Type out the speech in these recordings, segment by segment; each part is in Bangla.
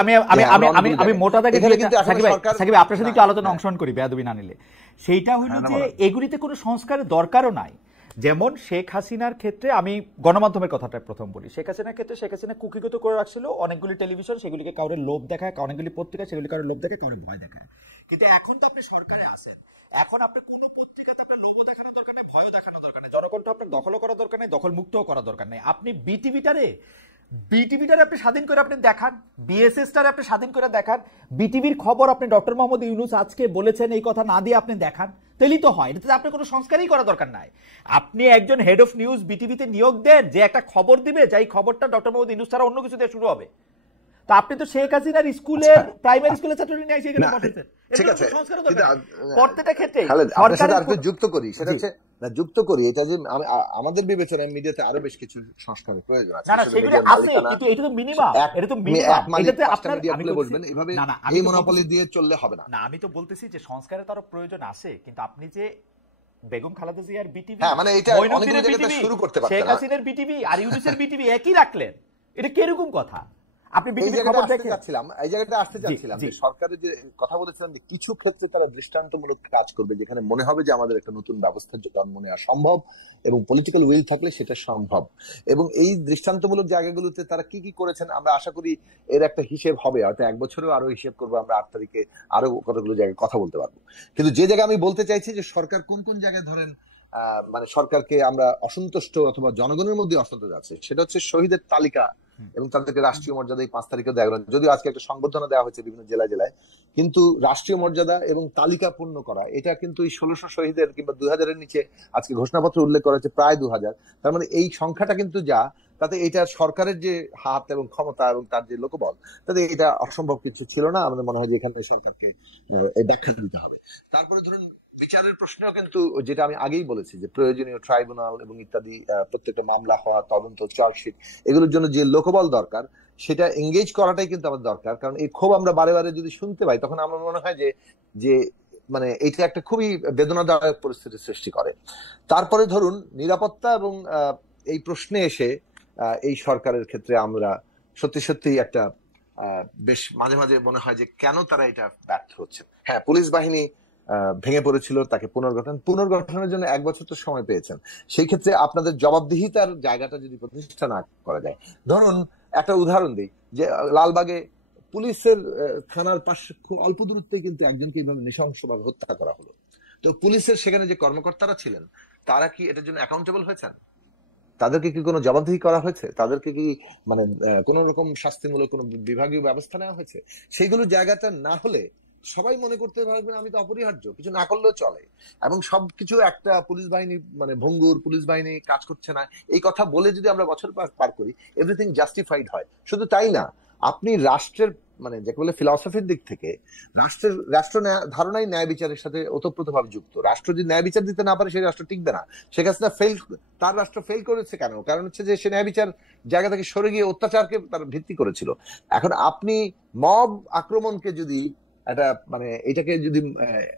আমি আমি আমি আমি আমি মোটা দাগে সাকিব আপনার সাথে একটু আলোচনা অংশগ্রহণ করি বেয়াদবি না নিলে। সেইটা হলো যে এগুলিতে কোনো সংস্কারের দরকারও নাই। যেমন শেখ হাসিনার ক্ষেত্রে আমি গণমাধ্যমের কথাটা প্রথম বলি। শেখ হাসিনার ক্ষেত্রে শেখ হাসিনা কুকিগত করে রাখছিল অনেকগুলি টেলিভিশন, সেগুলিকে কাউরে লোভ দেখায়, অনেকগুলি পত্রিকা সেগুলি কাউরে লোভ দেখায়, কাউরে ভয় দেখায়। কিন্তু এখন তো আপনি সরকারে আছেন, এখন আপনি কোনো পত্রিকাতে আপনার লোভ দেখানোর দরকার নেই, ভয় দেখানোর দরকার নেই, জনগণটা আপনার দখলও করার দরকার নেই, দখল মুক্তও করার দরকার নেই। আপনি বিটিভিটারে আপনি স্বাধীন করে আপনি দেখান, বিএসএসটারে আপনি স্বাধীন করে দেখান, বিটিভির খবর আপনি ডক্টর মোহাম্মদ ইউনূস আজকে বলেছেন এই কথা না দিয়ে আপনি দেখান, তাহলেই তো হয়। এটাতে আপনার কোনো সংস্কারই করা দরকার নাই। আপনি একজন হেড অফ নিউজ বিটিভিতে নিয়োগ দেন, যে একটা খবর দিবে, যে এই খবরটা ডক্টর মোহাম্মদ ইউনূস ছাড়া অন্য কিছু দিয়ে শুরু হবে। তা আপনি তো শেখ হাসিনার স্কুলের প্রাইমারি স্কুলের ছাত্র নিয়ে এসে এখানে বসেছেন। ঠিক আছে, প্রত্যেকটা ক্ষেত্রে যুক্ত করি এটা যে আমাদের বিবেচনায় মিডিয়াতে আরো বেশ কিছু সংস্কারের প্রয়োজন আছে। না সেগুলো আছে, কিন্তু এটা তো মিনিমাম, এটা তো মিনিমাম। এটাতে আপনার আমি বলবেন এইভাবে এই মনোপলি দিয়ে চললে হবে না। না আমি তো বলতেছি যে সংস্কারের তার প্রয়োজন আছে, কিন্তু আপনি যে বেগম খালেদা জিয়ার বিটিভি, মানে এটা অনেকগুলো জায়গাতে শুরু করতে পারতেন, শেখ হাসিনার বিটিভি আর ইউনূসের বিটিভি একই রাখলেন, এটা কি রকম কথা? আপনি বিটিভির খবর দেখেন। এই জায়গাটা আসতে যাচ্ছিলাম যে সরকারের যে কথা বলেছিলাম যে কিছু ক্ষেত্রে তারা দৃষ্টান্তমূলক কাজ করবে, যেখানে মনে হবে যে আমাদের একটা নতুন ব্যবস্থার জন্ম নেওয়া সম্ভব এবং পলিটিক্যাল উইল থাকলে সেটা সম্ভব। এবং এই দৃষ্টান্তমূলক জায়গাগুলোতে তারা কি কি করেছেন আমরা আশা করি এর একটা হিসেব হবে, হয়তো 1 বছরেও আরো হিসেব করবো, আমরা 8 তারিখে আরো কতগুলো জায়গায় কথা বলতে পারবো। কিন্তু যে জায়গায় আমি বলতে চাইছি যে সরকার কোন কোন জায়গায় ধরেন মানে সরকারকে আমরা অসন্তুষ্ট অথবা জনগণের মধ্যে অসন্তোষ আছে, সেটা হচ্ছে শহীদের তালিকা এবং তাদেরকে রাষ্ট্রীয় মর্যাদা এই 5 তারিখে দেওয়া হলো। যদিও আজকে একটা সংবর্ধনা দেওয়া হয়েছে বিভিন্ন জেলায় জেলায়, কিন্তু রাষ্ট্রীয় মর্যাদা এবং তালিকা পূর্ণ করা এটা কিন্তু এই 1600 শহীদের কিংবা 2000-এর নিচে আজকে ঘোষণাপত্র উল্লেখ করা হচ্ছে প্রায় 2000। তার মানে এই সংখ্যাটা কিন্তু যা, তাতে এটা সরকারের যে হাত এবং ক্ষমতা এবং তার যে লোকবল, তাতে এটা অসম্ভব কিছু ছিল না। আমাদের মনে হয় যে এখানে সরকারকে এই ব্যাখ্যা দিতে হবে। তারপরে ধরুন বিচারের প্রশ্নেও কিন্তু যেটা আমি আগেই বলেছি যে প্রয়োজনীয় ট্রাইব্যুনাল এবং ইত্যাদি, প্রত্যেকটা মামলা হওয়া, তদন্ত, চার্জশিট, এগুলোর জন্য যে লোকবল দরকার সেটা এঙ্গেজ করাটাই কিন্তু আমাদের দরকার। কারণ এই ক্ষোভ আমরা বারে বারে যদি শুনতে পাই তখন আমার মনে হয় যে মানে এইটা একটা খুবই বেদনাদায়ক পরিস্থিতির সৃষ্টি করে। তারপরে ধরুন নিরাপত্তা এবং এই প্রশ্নে এসে এই সরকারের ক্ষেত্রে আমরা সত্যি সত্যি একটা বেশ মাঝে মাঝে মনে হয় যে কেন তারা এটা ব্যর্থ হচ্ছে। হ্যাঁ, পুলিশ বাহিনী ভেঙে পড়েছিল, তাকে পুনর্গঠনের জন্য 1 বছর তো সময় পেয়েছেন। সেই ক্ষেত্রে আপনাদের জবাবদিহিতার জায়গাটা যদি প্রতিষ্ঠা না করা যায়, ধরুন একটা উদাহরণ দিই যে লালবাগে পুলিশের থানার পাশে খুব অল্প দূরত্বে কিন্তু একজনকে এইভাবে নৃশংসভাবে হত্যা করা হলো। তো পুলিশের সেখানে যে কর্মকর্তারা ছিলেন তারা কি এটার জন্য অ্যাকাউন্টেবল হয়েছেন? তাদেরকে কি কোনো জবাবদিহি করা হয়েছে? তাদেরকে কি মানে কোন রকম শাস্তিমূলক কোন বিভাগীয় ব্যবস্থা নেওয়া হয়েছে? সেইগুলো জায়গাটা না হলে সবাই মনে করতে পারবেন আমি তো অপরিহার্য, কিছু না করলেও চলে, এবং সবকিছু একটা পুলিশ বাহিনী মানে ভঙ্গুর, পুলিশ বাহিনী কাজ করছে না, এই কথা বলে যদি আমরা বছর পার করি এভরিথিং জাস্টিফাইড হয়। শুধু তাই না, আপনি রাষ্ট্রের মানে যাকে বলে ফিলসফির দিক থেকে রাষ্ট্র ধারণাই ন্যায় বিচারের সাথে ওতপ্রোতভাবে যুক্ত। রাষ্ট্র যদি ন্যায় বিচার দিতে না পারে সেই রাষ্ট্র টিকবে না। শেখ হাসিনা তার রাষ্ট্র ফেল করেছে কেন? কারণ হচ্ছে যে সে ন্যায় বিচার জায়গা থেকে সরে গিয়ে অত্যাচারকে তার ভিত্তি করেছিল। এখন আপনি মব আক্রমণকে যদি একটা মানে এটাকে যদি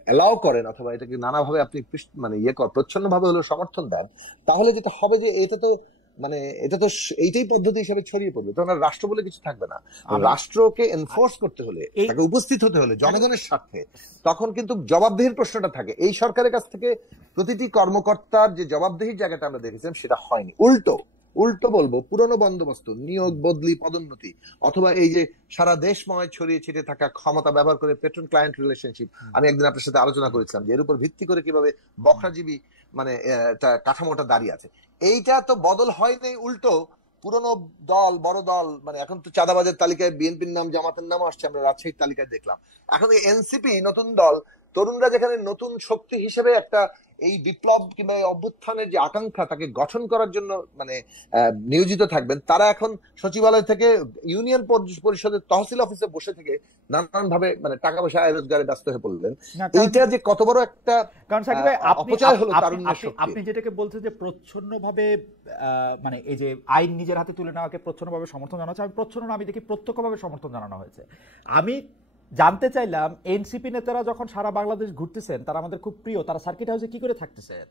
অ্যালাউ করেন অথবা এটাকে নানাভাবে আপনি মানে প্রচ্ছন্ন ভাবে হলো সমর্থন দেন, তাহলে যেটা হবে যে এটা তো এইটাই পদ্ধতি হিসেবে ছড়িয়ে পড়বে, তখন রাষ্ট্র বলে কিছু থাকবে না। রাষ্ট্রকে এনফোর্স করতে হলে, তাকে উপস্থিত হতে হলে জনগণের স্বার্থে, তখন কিন্তু জবাবদিহির প্রশ্নটা থাকে। এই সরকারের কাছ থেকে প্রতিটি কর্মকর্তার যে জবাবদিহির জায়গাটা আমরা দেখেছিলাম সেটা হয়নি। উল্টো বলবো, পুরনো বন্দোবস্ত, নিয়োগ, বদলি, পদোন্নতি, অথবা এই যে সারা দেশময় ছড়িয়ে ছিটিয়ে থাকা ক্ষমতা ব্যবহার করে পেট্রন ক্লায়েন্ট রিলেশনশিপ, আমি একদিন আপনার সাথে আলোচনা করেছিলাম যে এর উপর ভিত্তি করে কিভাবে বখরাজীবী মানে কাঠামোটা দাঁড়িয়ে আছে, এইটা তো বদল হয়নি। উল্টো পুরনো দল, বড় দল, মানে এখন তো চাঁদাবাজের তালিকায় বিএনপির নাম, জামাতের নাম আসছে, আমরা রাজশাহীর তালিকায় দেখলাম। এখন এনসিপি নতুন দল, তরুণরা যেখানে নতুন শক্তি হিসেবে একটা এই বিপ্লব কিংবা অভ্যুত্থানের যে আকাঙ্ক্ষা তাকে গঠন করার জন্য মানে নিয়োজিত থাকবেন, তারা এখন সচিবালয় থেকে ইউনিয়ন পরিষদের তহসিল অফিসে বসে থেকে নানান ভাবে মানে টাকা পয়সা আয় রোজগারে ব্যস্ত হয়ে পড়লেন। এইটা যে কত বড় একটা অপচয় হলো তারুণ্যের শক্তি। আপনি যেটাকে বলছেন যে প্রচ্ছন্ন ভাবে মানে এই যে আইন নিজের হাতে তুলে নেওয়াকে প্রচ্ছন্ন ভাবে সমর্থন জানানো হচ্ছে, আমি প্রচ্ছন্ন না, আমি দেখি প্রত্যক্ষভাবে সমর্থন জানানো হয়েছে। আমি জানতে চাইলাম এনসিপি নেতারা যখন সারা বাংলাদেশ ঘুরতেছেন, তারা আমাদের খুব প্রিয়, তারা সার্কিট হাউসে কি করে থাকতেছেন?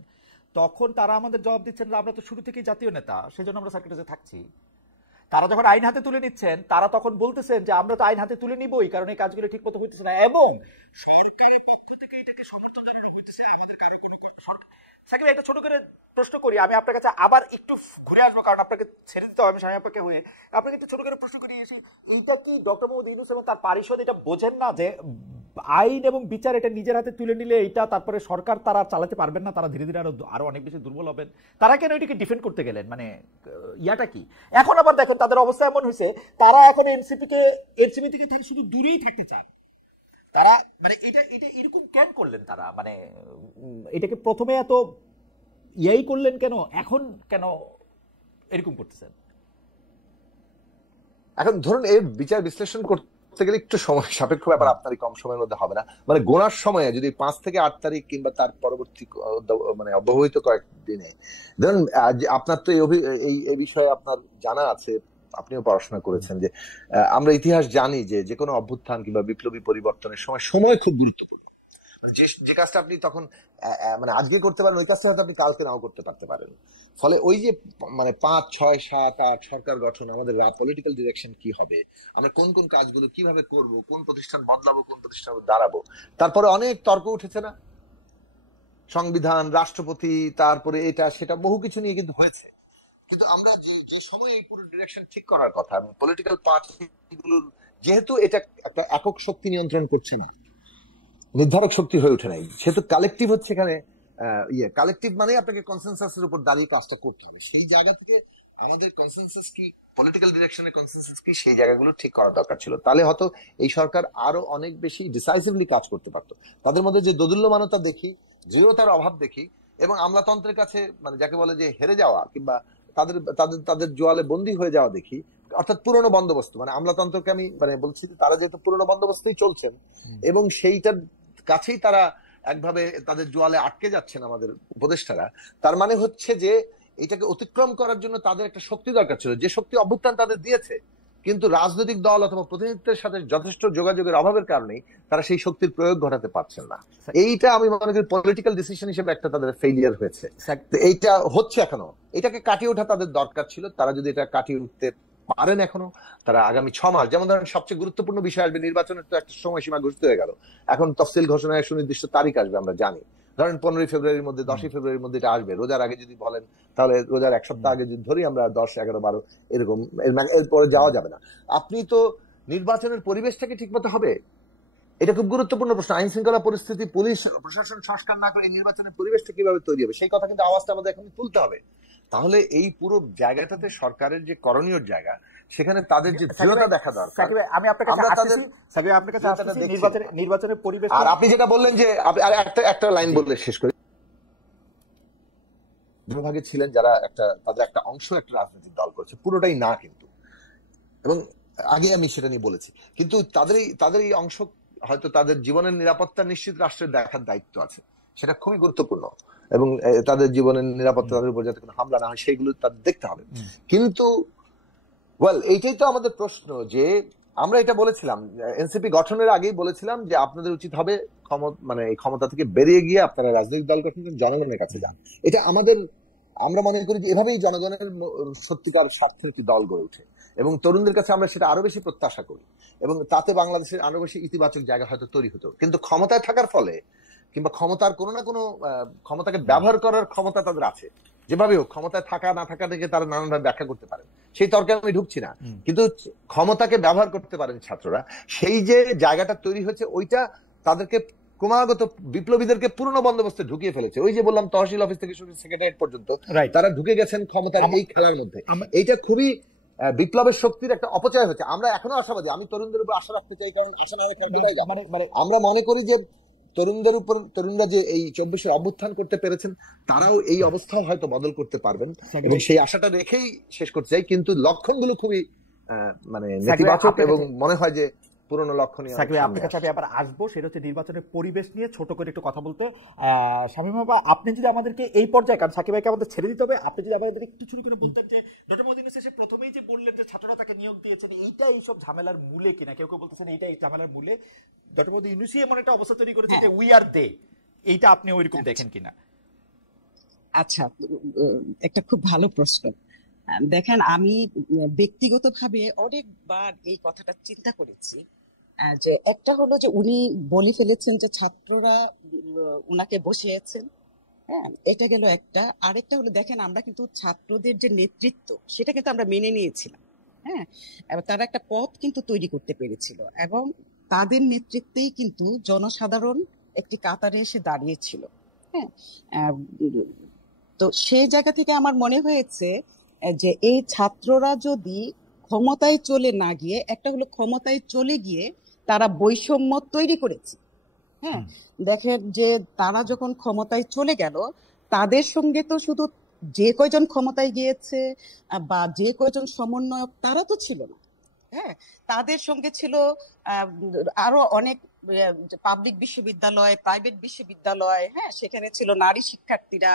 তখন তারা আমাদের জবাব দিচ্ছেন যে আমরা তো শুরু থেকেই জাতীয় নেতা, সেজন্য আমরা সার্কিট হাউসে থাকছি। তারা যখন আইন হাতে তুলে নিচ্ছেন তারা তখন বলতেছেন যে আমরা তো আইন হাতে তুলে নিবই, কারণ এই কাজগুলো ঠিক মতো হইতেছে না, এবং সরকারি পক্ষ থেকে এটাকে সমর্থন জানানো হইতেছে আমাদের কারো কোনো। সাকিব, একটা ছোট করে প্রশ্ন করি, আমি আপনার কাছে আবার একটু ঘুরে আসবো, কারণ আপনাকে ছেড়ে দিতে হবে, আমি স্বামী আপনাকে হয়ে আপনাকে একটু ছোট করে প্রশ্ন করি এসে, এইটা কি ডক্টর মোহাম্মদ ইউনূস এবং তার পারিষদ এটা বোঝেন না যে আইন এবং বিচার এটা নিজের হাতে তুলে নিলে এটা তারপরে সরকার তারা চালাতে পারবেন না, তারা ধীরে ধীরে আরো অনেক বেশি দুর্বল হবেন, তারা কেন এটাকে ডিফেন্ড করতে গেলেন? মানে ইয়াটা কি? এখন আবার দেখেন তাদের অবস্থা এমন হয়েছে, তারা এখন এনসিপি থেকে শুধু দূরেই থাকতে চান তারা। মানে এটা এরকম কেন করলেন তারা? মানে এটাকে প্রথমে এত ইয়াই করলেন কেন, এখন কেন এরকম করতেছেন? এখন ধরুন এর বিচার বিশ্লেষণ করতে গেলে একটু সময় সাপেক্ষ ব্যাপার, আপনারই কম সময়ের মধ্যে হবে না। মানে গোনার সময়ে যদি 5 থেকে 8 তারিখ কিংবা তার পরবর্তী মানে অব্যবহিত কয়েকদিনে, ধরুন আপনার তো এই বিষয়ে আপনার জানা আছে, আপনিও পড়াশোনা করেছেন, যে আমরা ইতিহাস জানি যে কোনো অভ্যুত্থান কিংবা বিপ্লবী পরিবর্তনের সময় খুব গুরুত্বপূর্ণ। যে কাজটা আপনি তখন মানে আজকে করতে পারেন, ওই কাজটা হয়তো আপনি কালকে নাও করতে পারতে পারেন। ফলে ওই যে মানে 5, 6, 7, 8 সরকার গঠন, আমাদের পলিটিক্যাল ডিরেকশন কি হবে, আমরা কোন কোন কাজগুলো কিভাবে করব, কোন প্রতিষ্ঠান বদলাবো, কোন প্রতিষ্ঠান দাঁড়াবো, তারপরে অনেক তর্ক উঠেছে না, সংবিধান, রাষ্ট্রপতি, তারপরে এটা সেটা বহু কিছু নিয়ে কিন্তু হয়েছে। কিন্তু আমরা যে সময় এই পুরো ডিরেকশন ঠিক করার কথা, পলিটিক্যাল পার্টিগুলোর যেহেতু এটা একটা একক শক্তি নিয়ন্ত্রণ করছে না, নির্ধারক শক্তি হয়ে ওঠে নাই, সেহেতু কালেকটিভ হচ্ছে এখানে কালেকটিভ মানে আপনাকে কনসেনসাসের উপর দাঁড়িয়ে কাজটা করতে হবে। সেই জায়গা থেকে আমাদের কনসেনসাস কি, পলিটিক্যাল ডিরেকশনের কনসেনসাস কি, সেই জায়গাগুলো ঠিক করা দরকার ছিল। তাহলে হয়তো এই সরকার আরো অনেক বেশি ডিসাইসিভলি কাজ করতে পারতো। তাদের মধ্যে যে দোদুল্যমানতা দেখি, দৃঢ়তার অভাব দেখি, এবং আমলাতন্ত্রের কাছে মানে যাকে বলে যে হেরে যাওয়া কিংবা তাদের তাদের তাদের জোয়ালে বন্দী হয়ে যাওয়া দেখি, অর্থাৎ পুরনো বন্দোবস্ত, মানে আমলাতন্ত্রকে আমি মানে বলছি তারা যেহেতু পুরনো বন্দোবস্তেই চলছেন এবং সেইটার কাছেই তারা একভাবে তাদের জোয়ালে আটকে যাচ্ছেন আমাদের উপদেষ্টারা, তার মানে হচ্ছে যে এটাকে অতিক্রম করার জন্য তাদের একটা শক্তি দরকার ছিল, যে শক্তি অভ্যুত্থান তাদের দিয়েছে, কিন্তু রাজনৈতিক দল অথবা প্রতিনিধিত্বের সাথে যথেষ্ট যোগাযোগের অভাবের কারণেই তারা সেই শক্তির প্রয়োগ ঘটাতে পারছেন না। এইটা আমি মনে করি পলিটিক্যাল ডিসিশন হিসেবে একটা তাদের ফেইলিয়ার হয়েছে। এইটা হচ্ছে এখনো, এটাকে কাটিয়ে ওঠা তাদের দরকার ছিল। তারা যদি এটা কাটিয়ে উঠতে পারেন এখনো, তারা আগামী 6 মাস, যেমন ধরেন সবচেয়ে গুরুত্বপূর্ণ বিষয় আসবে, নির্বাচনের তো একটা সময়সীমা ঘোষিত হয়ে গেল, এখন তফসিল ঘোষণায় সুনির্দিষ্ট তারিখ আসবে আমরা জানি, ধরেন 15 ফেব্রুয়ারির মধ্যে, 10 ফেব্রুয়ারির মধ্যে এটা আসবে। রোজার আগে যদি বলেন তাহলে রোজার 1 সপ্তাহ আগে যদি ধরি আমরা 10, 11, 12 এরকম, এরপরে যাওয়া যাবে না। আপনি তো নির্বাচনের পরিবেশটাকে ঠিক মতো হবে, এটা খুব গুরুত্বপূর্ণ প্রশ্ন। আইন শৃঙ্খলা পরিস্থিতি, পুলিশ প্রশাসন সংস্কার না করে এই নির্বাচনের পরিবেশটা কিভাবে তৈরি হবে, সেই কথা কিন্তু আওয়াজটা আমাদের এখন তুলতে হবে। তাহলে এই পুরো জায়গাটাতে সরকারের যে করণীয় জায়গা, সেখানে তাদের যে দৃঢ়তা দেখা দরকার। আমি আপনার কাছে নির্বাচনের পরিবেশ, আর আপনি যেটা বললেন যে একটা লাইন বললে শেষ করি, বিভাগে ছিলেন যারা তাদের একটা অংশ একটা রাজনৈতিক দল করেছে, পুরোটাই না কিন্তু, এবং আগে আমি সেটা নিয়ে বলেছি, কিন্তু তাদের এই অংশ হয়তো তাদের জীবনের নিরাপত্তা নিশ্চিত রাষ্ট্রের দেখার দায়িত্ব আছে, সেটা খুবই গুরুত্বপূর্ণ, এবং তাদের জীবনের নিরাপত্তা, তাদের উপর যাতে কোনো হামলা না হয় সেগুলো তাদের দেখতে হবে। কিন্তু এইটাই তো আমাদের প্রশ্ন, যে আমরা এটা বলেছিলাম এনসিপি গঠনের আগেই বলেছিলাম যে আপনাদের উচিত হবে মানে এই ক্ষমতা থেকে বেরিয়ে গিয়ে আপনারা রাজনৈতিক দল গঠন করে জনগণের কাছে যান। এটা আমরা মনে করি যে এভাবেই জনগণের সত্যিকার স্বার্থে একটি দল গড়ে ওঠে, এবং তরুণদের কাছে আমরা সেটা আরো বেশি প্রত্যাশা করি, এবং তাতে বাংলাদেশের আরো বেশি ইতিবাচক জায়গা হয়তো তৈরি হতো। কিন্তু ক্ষমতায় থাকার ফলে কিংবা ক্ষমতার কোনো না কোনো ক্ষমতাকে ব্যবহার করার ক্ষমতা তাদের আছে, যেভাবে হোক ক্ষমতায় থাকা না থাকা থেকে তারা নানানভাবে ব্যাখ্যা করতে পারেন, সেই তর্কে আমি ঢুকছি না, কিন্তু ক্ষমতাকে ব্যবহার করতে পারেন ছাত্ররা। সেই যে জায়গাটা তৈরি হয়েছে, ওইটা তাদেরকে ক্রমাগত বিপ্লবীদেরকে পুরনো বন্দোবস্তে ঢুকিয়ে ফেলেছে। ওই যে বললাম তহসিল অফিস থেকে শুরু সেক্রেটারিয়েট পর্যন্ত তারা ঢুকে গেছেন ক্ষমতার এই খেলার মধ্যে। এইটা খুবই বিপ্লবের শক্তির একটা অপচয় হচ্ছে। আমরা এখনো আশাবাদী, আমি তরুণদের উপর আশা রাখতে চাই, কারণ আশা না রাখলে আমরা মনে করি যে তরুণরা যে এই 24-এর অভ্যুত্থান করতে পেরেছেন, তারাও এই অবস্থাও হয়তো বদল করতে পারবেন, এবং সেই আশাটা রেখেই শেষ করতে চাই। কিন্তু লক্ষণগুলো খুবই মানে নেতিবাচক, এবং মনে হয় যে পুরনো লক্ষণ নিয়ে আপনার কাছে আমি আবার আসবো, সেটা হচ্ছে নির্বাচনের পরিবেশ নিয়ে ছোট করে একটু কথা বলতে। শামীম বাবা, আপনি যদি আমাদেরকে এই পর্যায়ে, কারণ সাকিব ভাইকে আমাদের ছেড়ে দিতে হবে, আপনি যদি আমাদের একটু শুরু করে বলতেন যে ডক্টর মোহাম্মদ ইউনূস এসে প্রথমেই যে বললেন যে ছাত্ররা তাকে নিয়োগ দিয়েছেন, এইটা এইসব ঝামেলার মূলে কিনা, কেউ কেউ বলতেছেন এইটা এই ঝামেলার মূলে ডক্টর মোহাম্মদ ইউনূসই এমন একটা অবস্থা তৈরি করেছে যে উই আর দে, এইটা আপনি ওইরকম দেখেন কিনা? আচ্ছা, একটা খুব ভালো প্রশ্ন। দেখেন, আমি ব্যক্তিগতভাবে অনেকবার এই কথাটা চিন্তা করেছি, যে একটা হলো যে উনি বলে ফেলেছেন যে ছাত্ররা উনাকে বসিয়েছেন। হ্যাঁ, এটা গেল একটা। আরেকটা হলো, দেখেন আমরা কিন্তু ছাত্রদের যে নেতৃত্ব সেটা কিন্তু আমরা মেনে নিয়েছিলাম। হ্যাঁ, এবং তারা একটা পথ কিন্তু তৈরি করতে পেরেছিল, এবং তাদের নেতৃত্বেই কিন্তু জনসাধারণ একটি কাতারে এসে দাঁড়িয়েছিল। হ্যাঁ, আহ, তো সেই জায়গা থেকে আমার মনে হয়েছে যে এই ছাত্ররা যদি ক্ষমতায় চলে না গিয়ে, একটা হলো ক্ষমতায় চলে গিয়ে তারা বৈষম্য তৈরি করেছে। হ্যাঁ, দেখেন যে তারা যখন ক্ষমতায় চলে গেল, তাদের সঙ্গে তো শুধু যে কয়জন ক্ষমতায় গিয়েছে বা যে কয়জন সমন্বয়ক তারা তো ছিল না। হ্যাঁ, তাদের সঙ্গে ছিল আরো অনেক পাবলিক বিশ্ববিদ্যালয়, প্রাইভেট বিশ্ববিদ্যালয়। হ্যাঁ, সেখানে ছিল নারী শিক্ষার্থীরা,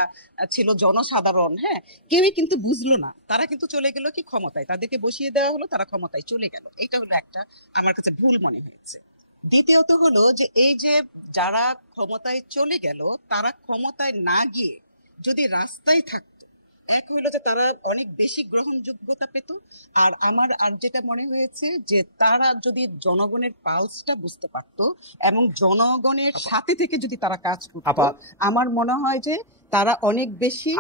ছিল জনসাধারণ। হ্যাঁ, কেউই কিন্তু বুঝলো না, তারা কিন্তু চলে গেল কি ক্ষমতায়, তাদেরকে বসিয়ে দেওয়া হলো, তারা ক্ষমতায় চলে গেল। এটা হলো একটা আমার কাছে ভুল মনে হয়েছে। দ্বিতীয়ত হলো যে এই যে যারা ক্ষমতায় চলে গেল, তারা ক্ষমতায় না গিয়ে যদি রাস্তায় থাকতো, এক হইলো যে তারা অনেক বেশি গ্রহণযোগ্যতা পেত। আর আমার আর যেটা মনে হয়েছে যে তারা যদি জনগণের পালসটা বুঝতে পারতো এবং জনগণের সাথে থেকে যদি তারা কাজ করতো, আমার মনে হয় যে তারা অনেক বেশি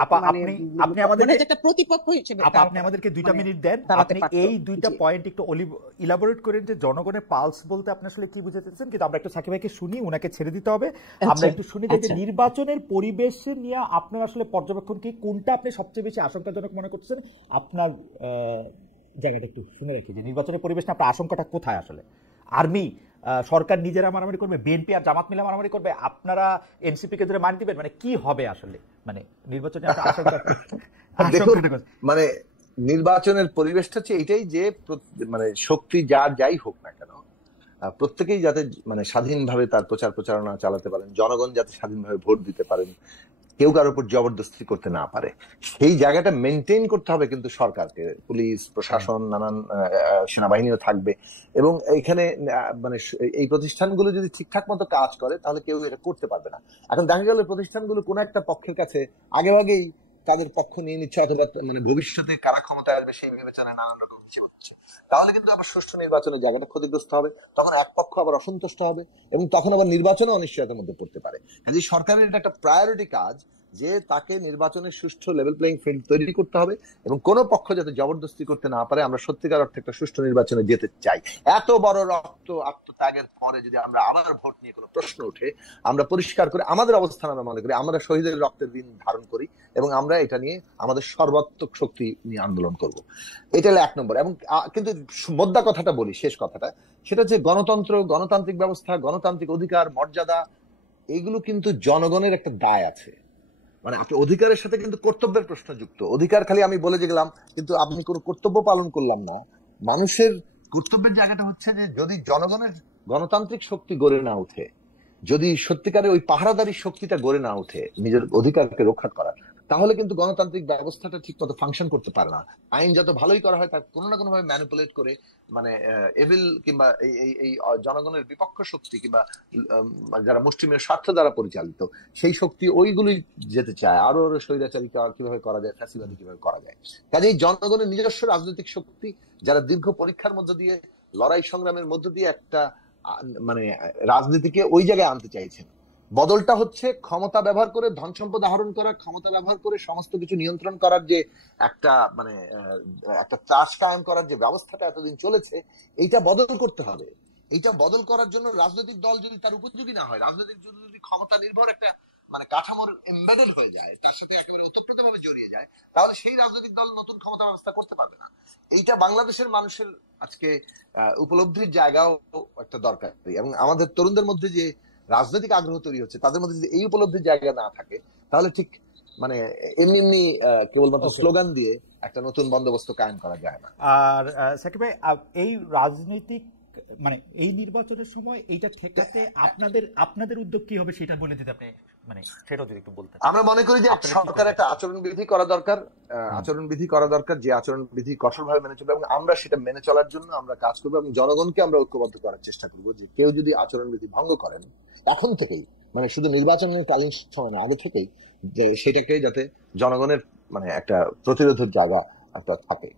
আপনি আমাদের একটা প্রতিপক্ষ হিসেবে। আপনি আমাদেরকে 2টা মিনিট দেন, আপনি এই 2টা পয়েন্ট একটু ইলাবোরেট করেন যে জনগণের পালস বলতে আপনি আসলে কি বুঝাতে চাচ্ছেন। কিন্তু আমরা একটু সাকিব ভাইকে শুনি, উনাকে ছেড়ে দিতে হবে। আমরা একটু শুনি যে নির্বাচনের পরিবেশ নিয়ে আপনার আসলে পর্যবেক্ষণ কি, কোনটা আপনি সবচেয়ে বেশি আশঙ্কাজনক মনে করছেন, আপনার জায়গাটা একটু শুনে রাখি যে নির্বাচনের পরিবেশ না আপনার আশঙ্কাটা কোথায় আসলে। আর্মি, সরকার নিজেরা মারামারি করবে, বিএনপি আর জামাত মিলে মারামারি করবে, আপনারা এনসিপি কে ধরে মান দিবেন, মানে কি হবে আসলে, মানে নির্বাচনে মানে নির্বাচনের পরিবেশটা হচ্ছে এটাই যে মানে শক্তি যাই হোক না কেন, প্রত্যেকেই যাতে মানে স্বাধীনভাবে তার প্রচার প্রচারণা চালাতে পারেন, জনগণ যাতে স্বাধীনভাবে ভোট দিতে পারেন, কেউ কারোর উপর জবরদস্তি করতে না পারে, সেই জায়গাটা মেনটেন করতে হবে কিন্তু সরকারকে। পুলিশ প্রশাসন, নানান সেনাবাহিনীও থাকবে, এবং এখানে মানে এই প্রতিষ্ঠানগুলো যদি ঠিকঠাক মতো কাজ করে তাহলে কেউ এটা করতে পারবে না। এখন দেখা গেল প্রতিষ্ঠানগুলো কোন একটা পক্ষের কাছে আগেই তাদের পক্ষ নিয়ে নিচ্ছে, অথবা মানে ভবিষ্যতে কারা ক্ষমতায় আসবে সেই বিবেচনায় নানান রকম কিছু হচ্ছে, তাহলে কিন্তু আবার সুষ্ঠু নির্বাচনের জায়গাটা ক্ষতিগ্রস্ত হবে। তখন এক পক্ষ আবার অসন্তুষ্ট হবে, এবং তখন আবার নির্বাচনে অনিশ্চয়তার মধ্যে পড়তে পারে। কাজে সরকারের এটা একটা প্রায়োরিটি কাজ যে তাকে নির্বাচনের সুষ্ঠু লেভেল প্লেইং ফিল্ড তৈরি করতে হবে, এবং কোন পক্ষ যাতে জবরদস্তি করতে না পারে। আমরা সত্যিকার অর্থে একটা সুষ্ঠু নির্বাচনে যেতে চাই। এত বড় আত্মত্যাগের পরে যদি আমরা আবার ভোট নিয়ে কোনো প্রশ্ন উঠে, আমরা পরিষ্কার করে আমাদের অবস্থান আমরা মনে করি আমরা শহীদের রক্তের ঋণ ধারণ করি, এবং আমরা এটা নিয়ে আমাদের সর্বাত্মক শক্তি নিয়ে আন্দোলন করব। এটা হলো 1 নম্বর। এবং কিন্তু মোদ্দা কথাটা বলি, শেষ কথাটা, সেটা যে গণতন্ত্র, গণতান্ত্রিক ব্যবস্থা, গণতান্ত্রিক অধিকার, মর্যাদা, এগুলো কিন্তু জনগণের একটা দায় আছে। মানে আপনি অধিকারের সাথে কিন্তু কর্তব্যের প্রশ্ন যুক্ত। অধিকার খালি আমি বলে গেলাম, কিন্তু আপনি কোনো কর্তব্য পালন করলাম না। মানুষের কর্তব্যের জায়গাটা হচ্ছে যে যদি জনগণের গণতান্ত্রিক শক্তি গড়ে না উঠে, যদি সত্যিকারে ওই পাহারাদারি শক্তিটা গড়ে না উঠে নিজের অধিকারকে রক্ষা করার, তাহলে কিন্তু গণতান্ত্রিক ব্যবস্থাটা ঠিক মতো ফাংশন করতে পারে না। আইন যত ভালোই করা হয়, তার কোনো না কোনো ভাবে ম্যানিপুলেট করে, মানে এভিল কিংবা এই জনগণের বিপক্ষ শক্তি কিংবা যারা মুষ্টিমেয় স্বার্থ দ্বারা পরিচালিত, সেই শক্তি ওইগুলি যেতে চায় আরো স্বৈরাচারী কিভাবে করা যায়, ফ্যাসিবাদী কিভাবে করা যায়। কাজেই জনগণের নিজস্ব রাজনৈতিক শক্তি, যারা দীর্ঘ পরীক্ষার মধ্য দিয়ে, লড়াই সংগ্রামের মধ্য দিয়ে একটা মানে রাজনীতিকে ওই জায়গায় আনতে চাইছেন। বদলটা হচ্ছে ক্ষমতা ব্যবহার করে ধন সম্পদ আহরণ করা, ক্ষমতা ব্যবহার করে সমস্ত কিছু নিয়ন্ত্রণ করার যে একটা মানে একটা চাষ কায়েম করার যে ব্যবস্থাটা এতদিন চলেছে, এইটা বদল করতে হবে। এইটা বদল করার জন্য রাজনৈতিক দল যদি তার উপযোগী না হয়, রাজনৈতিক যদি ক্ষমতা নির্ভর একটা মানে কাঠামোর এমবেডেড হয়ে যায়, তার সাথে একেবারে ওতপ্রোতভাবে জড়িয়ে যায়, তাহলে সেই রাজনৈতিক দল নতুন ক্ষমতা ব্যবস্থা করতে পারবে না। এইটা বাংলাদেশের মানুষের আজকে উপলব্ধির জায়গাও একটা দরকার। এবং আমাদের তরুণদের মধ্যে যে রাজনৈতিক আগ্রহ তৈরি হচ্ছে, তাদের মধ্যে যদি এই উপলব্ধির জায়গা না থাকে, তাহলে ঠিক মানে এমনি কেবলমাত্র স্লোগান দিয়ে একটা নতুন বন্দোবস্ত কায়েম করা যায় না। আর সাকিব ভাই, এই রাজনৈতিক মানে এই নির্বাচনের সময় এইটা ঠেকাতে আপনাদের উদ্যোগ কি হবে সেটা বলে দিতে আপনি, মানে সেটা যদি একটু বলতেন। আমরা মনে করি যে সরকার একটা আচরণবিধি করা দরকার, আচরণবিধি করা দরকার, যে আচরণবিধি কঠোরভাবে মেনে চলবে, এবং আমরা সেটা মেনে চলার জন্য আমরা কাজ করবো, এবং জনগণকে আমরা ঐক্যবদ্ধ করার চেষ্টা করবো যে কেউ যদি আচরণবিধি ভঙ্গ করেন, এখন থেকেই, মানে শুধু নির্বাচনের কালীন সময় না, আগে থেকেই, যে সেটাকে যাতে জনগণের মানে একটা প্রতিরোধের জায়গা একটা থাকে।